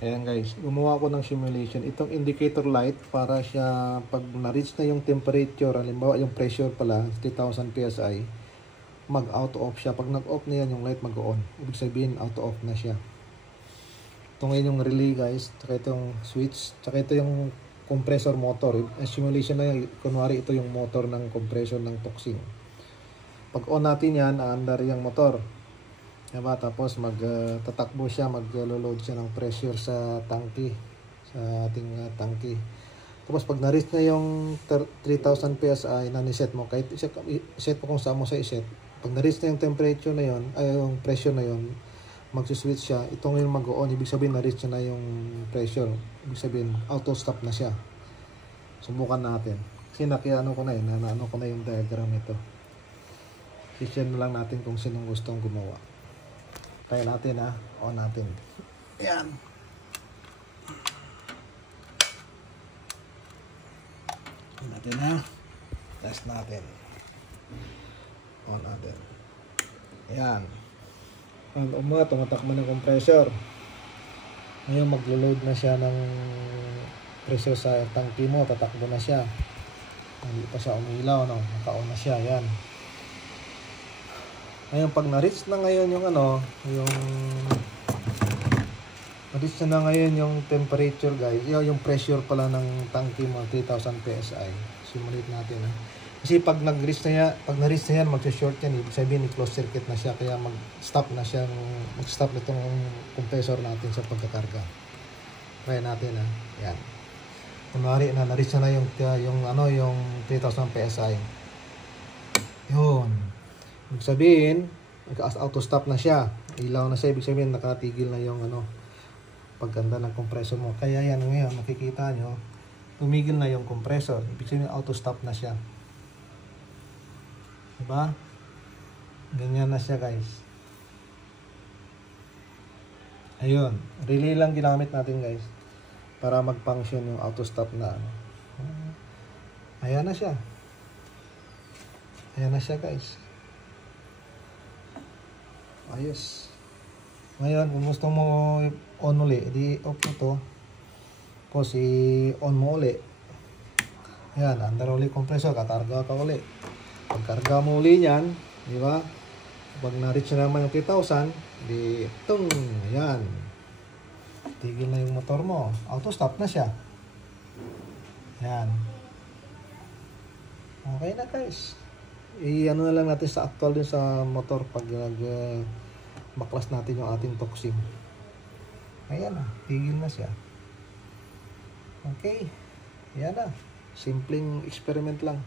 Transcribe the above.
Ayan guys, gumawa ko ng simulation. Itong indicator light para siya pag na-reach na yung temperature, halimbawa yung pressure pala, 3000 PSI, mag-auto off siya. Pag nag-off na yan, yung light mag-on. Ibig sabihin, auto off na siya. Ito ngayon yung relay guys, tsaka itong switch, tsaka ito yung compressor motor. Simulation na yan, kunwari ito yung motor ng compressor ng toxin. Pag on natin yan, aandar yung motor. Diba? Tapos tatakbo siya, mag-load siya ng pressure sa tangke, sa ating tangke. Tapos pag na-reach na yung 3000 PSI na ni-set mo, kahit set mo kung saan mo sa i-set, pag na-reach na yung temperature na yon, ay yung pressure na yon, mag-switch siya. Ito ngayon mag-on, ibig sabihin na-reach na yung pressure. Ibig sabihin auto stop na siya. Subukan natin. Kasi nakiano ko na yun, naano ko na yung diagram nito. I-share na lang natin kung sinong gustong gumawa. Kaya natin on natin. Ayan. Natin test natin. On natin. Ayan. Tumatakbo ng compressor. Ngayon maglo-load na siya ng pressure sa tangke mo. Tatakbo na siya. Hindi pa siya umilaw, no? Naka-on na siya. Ayan. Ngayon pag na-reach na ngayon yung na-reach na ngayon yung temperature guys, yung pressure pala ng tangke mo 3000 PSI. Simulate natin Kasi pag na-reach na yan, mag-short yan, ibig sabihin i-close circuit na siya, kaya mag-stop na siya, mag-stop nitong compressor natin sa pagkakarga. Try natin Yan. Kunwari na-reach na yung 3000 PSI. Yun. Ibig sabihin, auto stop na siya. Ilaw na siya, ibig sabihin nakatigil na yung pagganda ng compressor mo. Kaya yan ngayon, makikita nyo, tumigil na yung compressor. Ibig sabihin auto stop na siya. Diba? Ganyan na siya guys. Ayun, relay lang ginamit natin guys para mag-function yung auto stop na Ayan na siya. Ayan na siya guys. Ayos. Ngayon, kung gusto mo on uli, edi off mo to. Tapos i-on mo uli. Ayan, under uli compressor, katarga ka uli. Pagkarga mo uli yan, di ba? Pag na-reach na naman yung 3,000, di tung, ayan. Tigil na yung motor mo. Auto stop na siya. Ayan. Okay na guys. I-ano na lang natin sa actual din sa motor pag maklas natin yung ating toxin. Ayan tigil na siya. Okay. Ayan simpleng experiment lang.